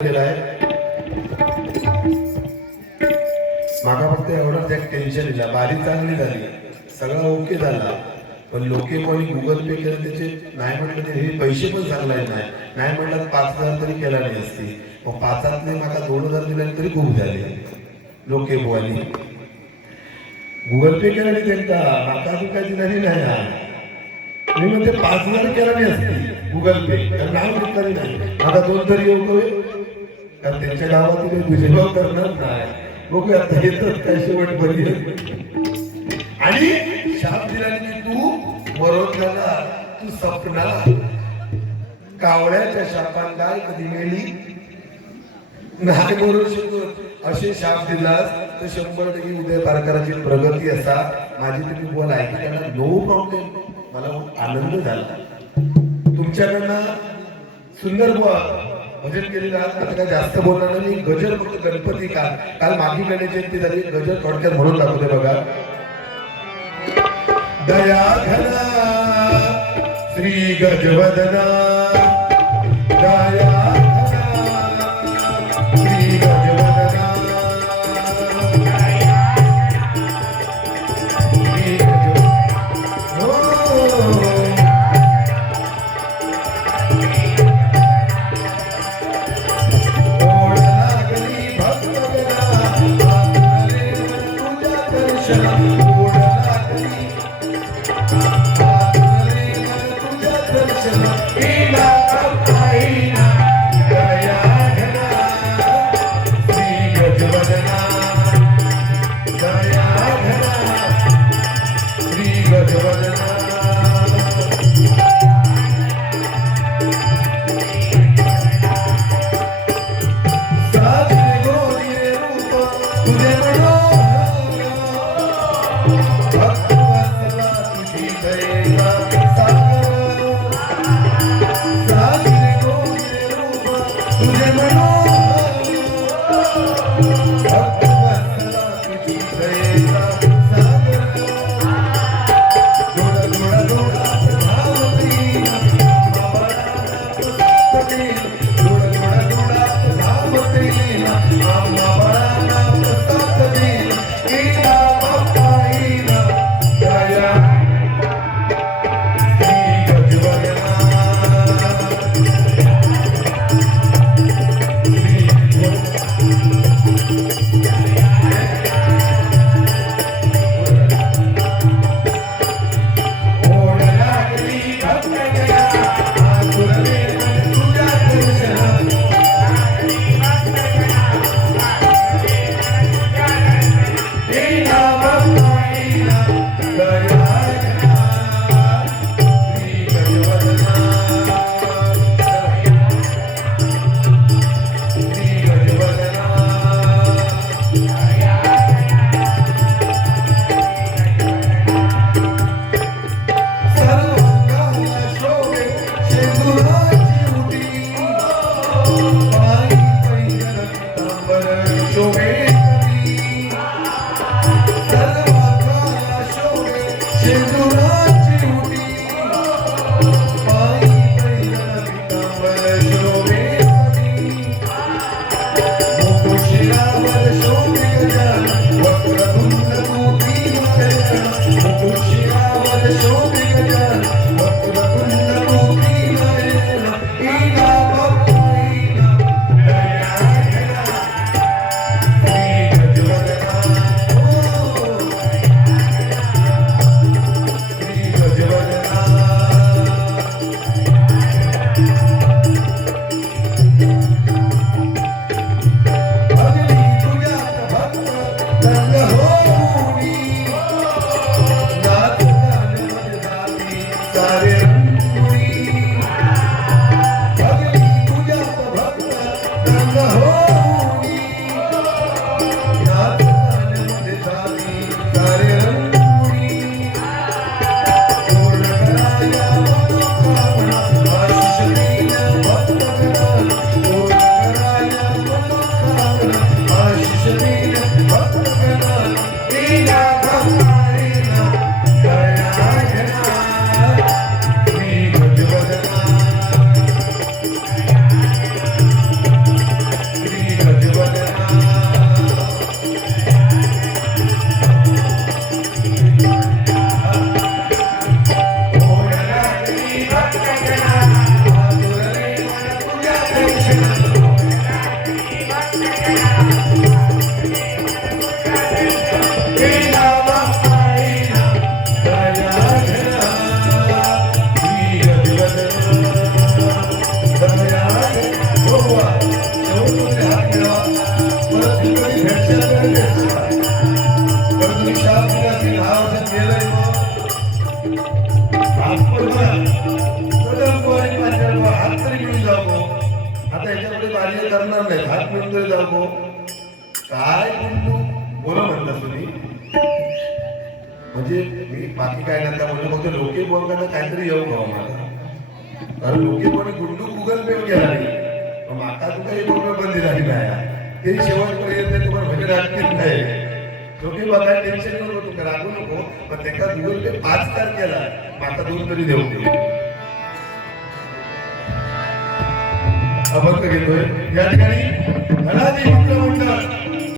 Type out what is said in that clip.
केलाय माका फक्त एवढंच एक टेन्शन दिला बारी चांगली झाली. सगळं ओके झाला. पण लोके कोणी गुगल पे केलं त्याचे नाही म्हटलं तरी हे पैसे पण चांगला नाही नाही म्हटलं तर पाच हजार तरी केला नाही असती. मग पाचातले माका दोन हजार दिले तरी खूप झाले. लोके बोवानी गुगल पे केला नाही त्यांचा माका तुका काय दिला नाही हा. मी म्हणते पाच हजार केला नाही असती गुगल पे कारण नाव घेतलं नाही. माझा दोन तरी येऊ कारण त्यांच्या गावातील भुजबळ करणार नाही बघूया आता येतात काय शेवट बरी आणि शाप दिल्याने की तू मरण झाला तू सपना कावळ्याच्या शापांना काय कधी मेली? नाही मरू शकत. असे शाप दिलास तर शंभर टक्के उदय पारकराची प्रगती असा. माझी तुम्ही बोल ऐकली त्यांना नो प्रॉब्लेम मला खूप आनंद झाला. तुमच्याकडनं सुंदर बुवा भजन केलेलं आहे आता काय जास्त बोलणार नाही. गजर फक्त गणपती का काल मागी गणेश जयंती झाली गजर थोडक्यात म्हणून दाखवते बघा. दया घना श्री गजवदना दया दर्शना. कार्य करणार नाही हात मिळून जागो काय गुंडू बोला म्हणतास तुम्ही. म्हणजे मी बाकी काय नका म्हणजे फक्त लोके बोलताना काहीतरी येऊ भाऊ मला कारण लोके पण गुंडू गुगल पे गेला नाही मग माका तुका हे रुपये पण दिला नाही. ते शेवटपर्यंत तुम्हाला भजन राखतील नाही. लोके बघा टेन्शन नको तुका रागू नको. पण त्याचा गुगल पे पाच तारखेला. माका दोन तरी देऊ. दे अभंग घेतोय या ठिकाणी धनाजी मित्र मंडळ